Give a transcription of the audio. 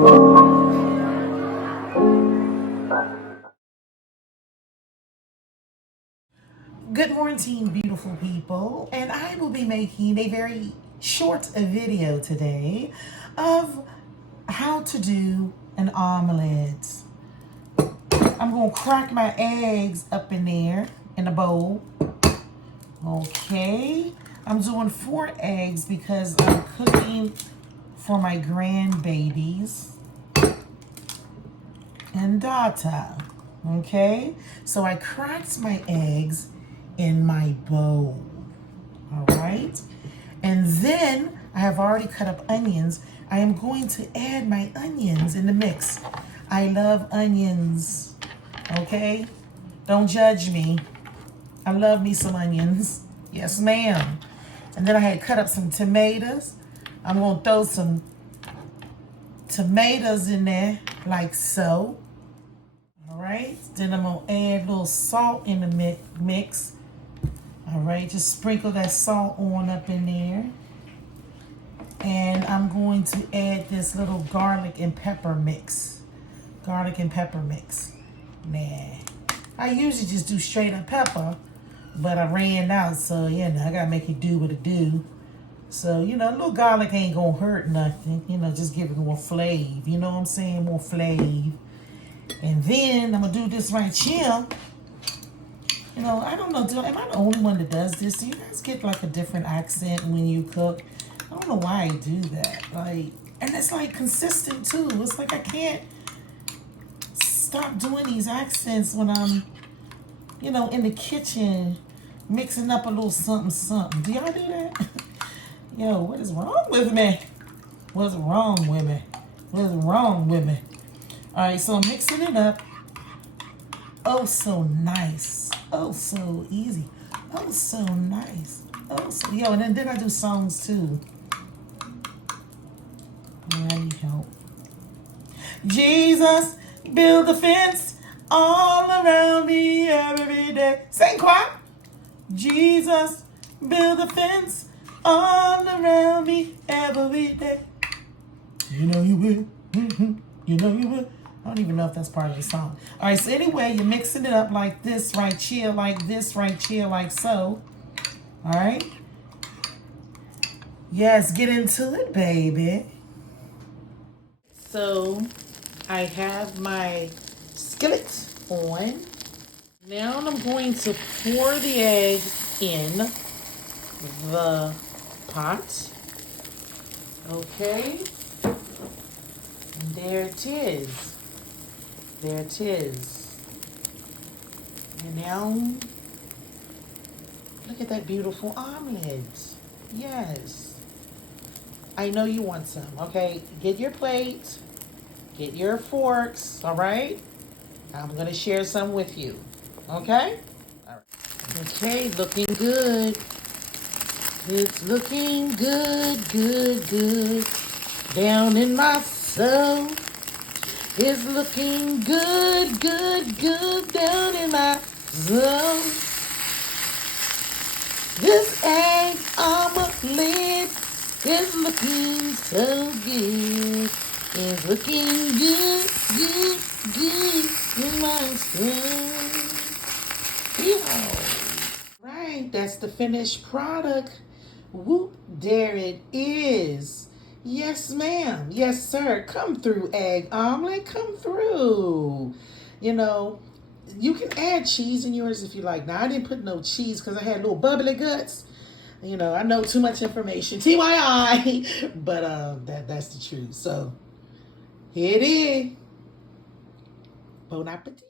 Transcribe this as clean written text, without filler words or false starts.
Good morning, beautiful people, and I will be making a very short video today of how to do an omelet. I'm going to crack my eggs up in there in a bowl. Okay, I'm doing 4 eggs because I'm cooking for my grandbabies and daughter. Okay, so I cracked my eggs in my bowl. All right, and then I have already cut up onions. I am going to add my onions in the mix. I love onions. Okay, don't judge me. I love me some onions. Yes, ma'am. And then I had cut up some tomatoes. I'm going to throw some tomatoes in there like so. All right. Then I'm going to add a little salt in the mix. All right. Just sprinkle that salt on up in there. And I'm going to add this little garlic and pepper mix. Garlic and pepper mix. Nah. I usually just do straight up pepper. But I ran out, so, you know, I got to make it do what it do. So, you know, a little garlic ain't going to hurt nothing. You know, just give it more flavor. You know what I'm saying? More flavor. And then I'm going to do this right here. You know, I don't know. Am I the only one that does this? Do you guys get, like, a different accent when you cook? I don't know why I do that. Like, and it's, like, consistent, too. It's like I can't stop doing these accents when I'm, you know, in the kitchen, mixing up a little something, something. Do y'all do that? Yo, what is wrong with me? What's wrong with me? What's wrong with me? All right, so I'm mixing it up. Oh, so nice. Oh, so easy. Oh, so nice. Oh, so, yo, and then I do songs too. I need help. Jesus, build a fence all around me every day. Sing choir. Jesus, build a fence all around me every day. You know you will. Mm-hmm. You know you will. I don't even know if that's part of the song. All right, so anyway, you're mixing it up like this right here, like this right here, like so. All right. Yes, get into it, baby. So I have my skillet on. Now I'm going to pour the eggs in the pot. Okay. And there it is. There it is. And now, look at that beautiful omelet. Yes. I know you want some. Okay, get your plate. Get your forks, all right? I'm going to share some with you. Okay? All right. Okay, looking good. It's looking good, good, good. Down in my soul. It's looking good, good, good. Down in my soul. This egg omelet is looking so good. It's looking good, good, good in my soul. Yeah. Right, that's the finished product. Whoop, there it is. Yes, ma'am. Yes, sir. Come through, egg omelet. Come through. You know, you can add cheese in yours if you like. Now, I didn't put no cheese because I had little bubbly guts. You know, I know too much information. TYI. But that's the truth. So, here it is. Bon appetit.